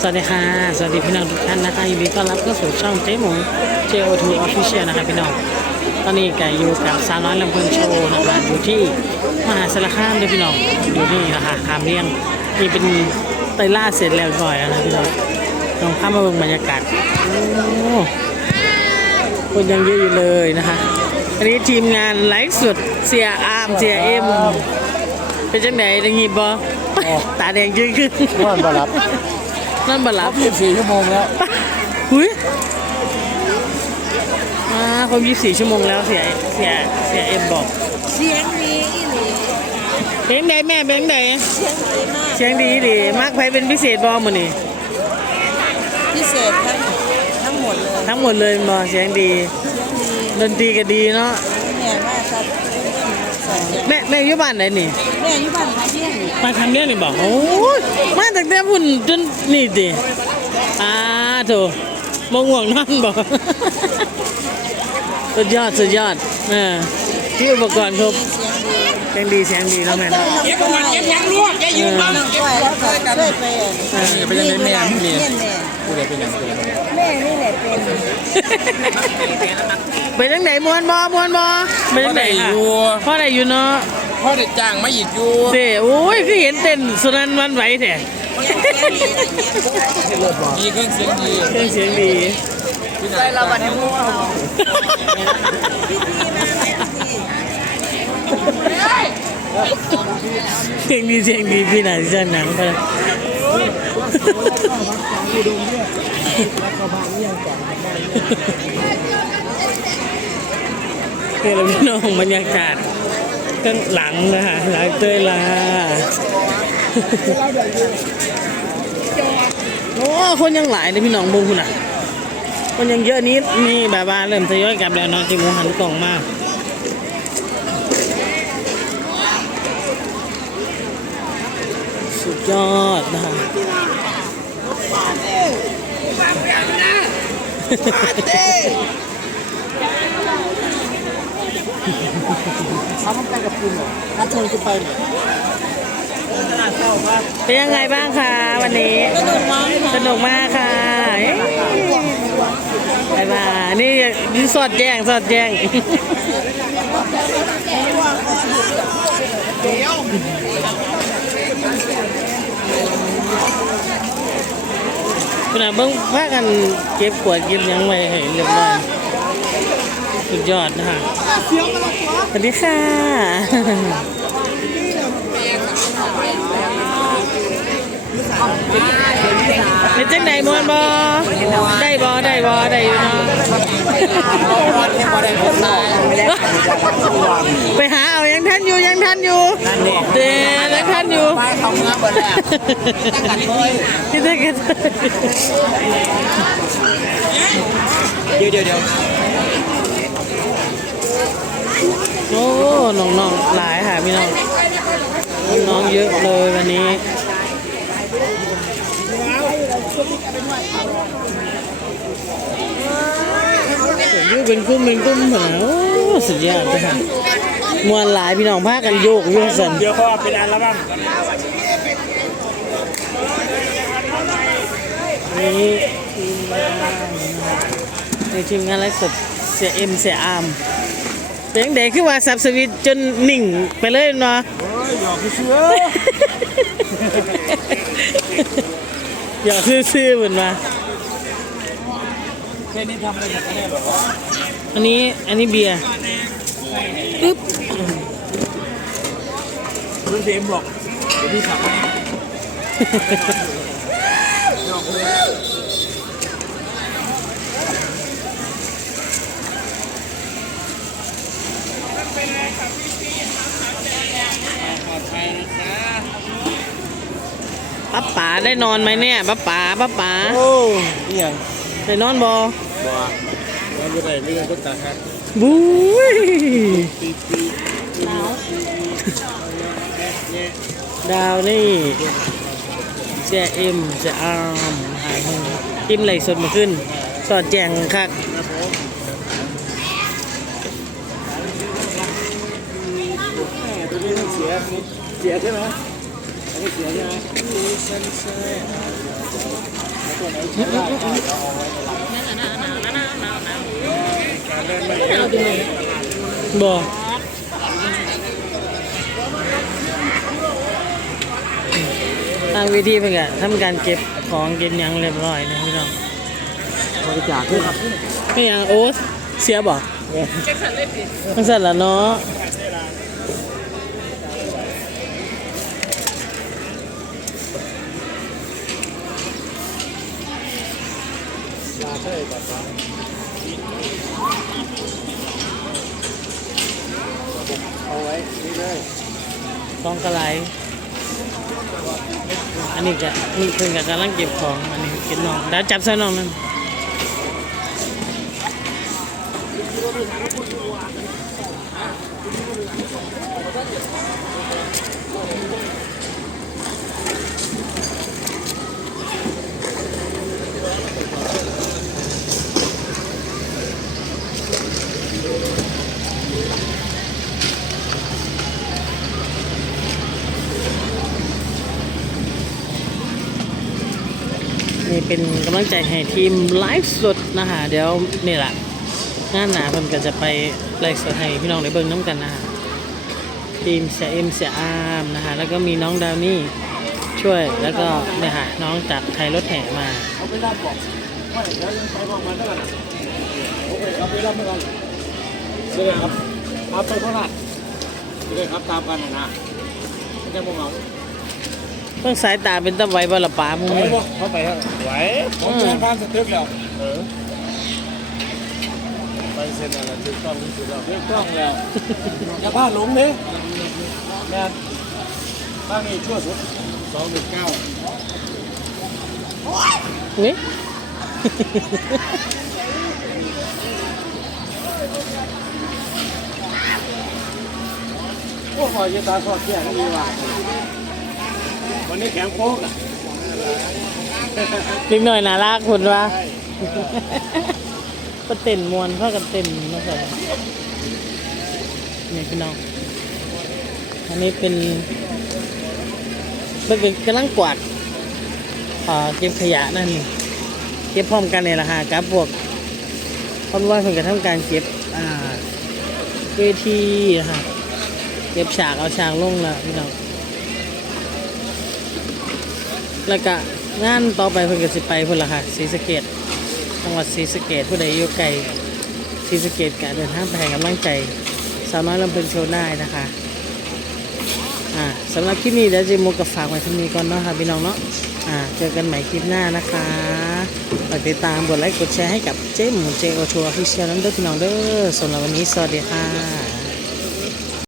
สวัสดีค่ะ สวัสดีพี่น้องทุกท่านนะคะยินดีต้อนรับเข้าสู่ช่องเจ๊หมู JO2 Official นะคะพี่น้อง ตอนนี้ไก่อยู่กับสาวน้อยลำเพลินโชว์นะคะอยู่ที่มหาสารคามเลยพี่น้องอยู่นี่นะคะคามเลี้ยงนี่เป็นไตรล่าเสร็จแล้วก่อยแล้วนะพี่น้องลองข้ามมาเบิ่งบรรยากาศโอ้คนยังเยอะอยู่เลยนะคะ อันนี้ทีมงานไลฟ์สดเสียอาร์มเสียเอ็มเป็นจังไหนได้ยินบ่ตาแดงจึงขึ้นนอนบ่หลับ นั่นบ่หลับ24ชั่วโมงแล้วหุยมาครบ24ชั่วโมงแล้วเสียเสียเสียเอ็มบอก เสียงดีอีหลีเพลงใดแม่เพลงใดเสียงดีมากเสียงดีดีมากไปเป็นพิเศษบ่มื้อนี้พิเศษทั้งทั้งหมดเลยทั้งหมดเลยบ่เสียงดีเสียงดีดนตรีก็ดีเนาะแม่ว่าครับสอนอย่างแม่แม่อยู่บ้านไหนนี่แม่อยู่บ้านพาเยี่ยงมาทำเนี่ยนี่บอกโอ้ยมาตั้งแต่พุ่นจน นี่ดิอ่าโถบ่ง่วงนอนบอกสุดยอดสุดยอดเออที่อุปกรณ์ครบเสียงดีเสียงดีเสียงดีแล้วแม่นะเก็บมันเก็บยังลูกอย่ายืนนั่งด้วยแล้วก็ช่วยไปเออเป็นยังไงแม่มึงเรียนเยี่ยนแม่กูเลยเป็นยังไงแม่นี่แหละเป็นไปจังไหนมวนบอมวนบอไปจังไหนค่ะพ่อไหนอยู่เนาะพ่อได้จ้างมาอีกอยู่เด้โอ้ยคือเห็นเต้นสุนันหวันไหวแท้ ดีเครื่องเสียงดีเครื่องเสียงดีพี่นายเราบัดนี้เสียงดีเสียงดีพี่น่าจะหนังไปเฮ้ยเราพี่น้องบรรยากาศข้างหลังนะคะหลังเตยลา โอ้คนยังหลายเลยพี่น้องบุงคุณอะ คนยังเยอะนิดนี่แบบว่าเริ่มทยอยกลับแล้วเนาะจิมหันกล่องมากสุดยอดนะคะทำมันไปกับคุณเหรอถ้าเธอจะไปเนี่ย เป็นยังไงบ้างคะวันนี้ สนุกมากค่ะเอ้ยบายบายนี่นี่สอดแจ้งสอดแจ้งคุณอาเบิ้งพากันเก็บขวดเก็บยังไว้ให้เรียบร้อยสุดยอดนะคะสวัสดีค่ะ เป็นจังไดมวนบ่ได้บ่ได้บ่ได้อยู่เนาะไปหาเอายังทันอยู่ยังทันอยู่เด้ยังทันอยู่ที่ได้กันเดี๋ยวเดี๋ยวเดี๋ยวโอ้น้องๆหลายค่ะพี่น้องน้องเยอะเลยวันนี้ ยวเป็นกลุ่มเป็นกลุ่มเหรอโอ้สุดยอดเลยค่ะมวนหลายพี่น้องพากันโยกโยกสันเดี๋ยวเขาเป็นอันแล้วบ้างนี่ทีมงานในทีมงานไลฟ์สดเสียเอ็มเสียอาร์มเสียงเด็กคือว่าสับสวิตช์จนนิ่งไปเลยเนาะเฮ้ยหยอกเชื่อ อย่าซื่อๆเหมือนมาแค่นี้ทำอะไรกันแน่หรออันนี้อันนี้เบียร์ปึ๊บรุ่นเทมบอกเดี๋ยวพี่ขับป้าป๋าได้นอนไหมเนี่ยป้าป๋าป้าป๋าโอ้ยยังได้นอนบอบัวมันจะได้เรื่องก็ตาครับบุ้ยดาวนี่เสียเอ็มเสียอาร์มหายมือทิมไหลสดมาขึ้น สอดแจงคักตัวนี้ต้องเสียเสียใช่ไหมอันนี้เสียใช่ไหมบ่ทางวิธีเพิ่นก็ทำการเก็บของเก็บหยังเรียบร้อยนะพี่น้องบริจาคด้วยครับไม่หยังโอ๊ตเสียบ่จังซั่นล่ะเนาะ เอาไว้นี่เลยกองกระไหลอันนี้จะเพิ่งกับกำลังเก็บของ อันนี้เก็บน้องเดี๋ยวจับใส่น้องนั่น เป็นกำลังใจให้ทีมไลฟ์สดนะฮะเดี๋ยวนี่แหละงานหนาเพิ่นก็จะไปไลฟ์สดให้พี่น้องได้เบิ่งน้ำกันนะฮะทีมเสียเอ็มเสียอาร์มนะฮะแล้วก็มีน้องดาวนี่ช่วยแล้วก็เนี่ยฮะน้องจากไทยรถแห่มาเอาไปรับบอกไม่เดี๋ยวยังไปบอกมาเท่าไหร่โอเคเอาไปรับเมื่อกันเลยครับเอาไปเท่าไหร่เลยครับตามกันนะนะไม่ใช่พวกเรา เพิ่งสายตาเป็นตะไวบละปามึงไหวบ่เข้าไปครับไหวผมแจ้งความสตึกแล้วเออไปเซ็นอะไรถูกต้องที่สุดแล้วถูกต้องแล้วอย่าพลาดหลงเลยแม่นบ้างนี่ชั่วสุดสองหนึ่งเก้านี่พวกคอยจะตาทอดเที่ยงนี่ว่ะ วันนี้แข็งโป๊กอะเล็กหน่อยน่ารักคุณวะก็เต้นมวนเท่ากันเต้นนะครันี่พี่น้อง อันนี้เป็นเป็นเป็นกำลังกวาดเก็บขยะนั่นนี่เก็บพร้อมกันในราคากับพวกคอนวอยเพิ่นกระทำการเก็บอ่าเวทีนะคะเก็บฉากเอาฉากลงแล้วพี่น้อง แล้วก็งานต่อไปเพิ่นก็สิไปพุ่นละค่ะศรีสะเกดจังหวัดศรีสะเกดผู้ใดอยู่ไกลศรีสะเกดก็เดินทางไปให้กำลังใจสาวน้อยลำเพิ่นโชว์ได้นะคะอ่าสำหรับคลิปนี้เดี๋ยวเจมุกกับฝากไว้ที่นี้ก่อนเนาะค่ะพี่น้องเนาะอ่าเจอกันใหม่คลิปหน้านะคะฝากติดตามกดไลค์กดแชร์ให้กับเจ๊หมูเจโอชัวร์ฟิเชียลนั้นด้วยพี่น้องเด้อสำหรับวันนี้สวัสดีค่ะ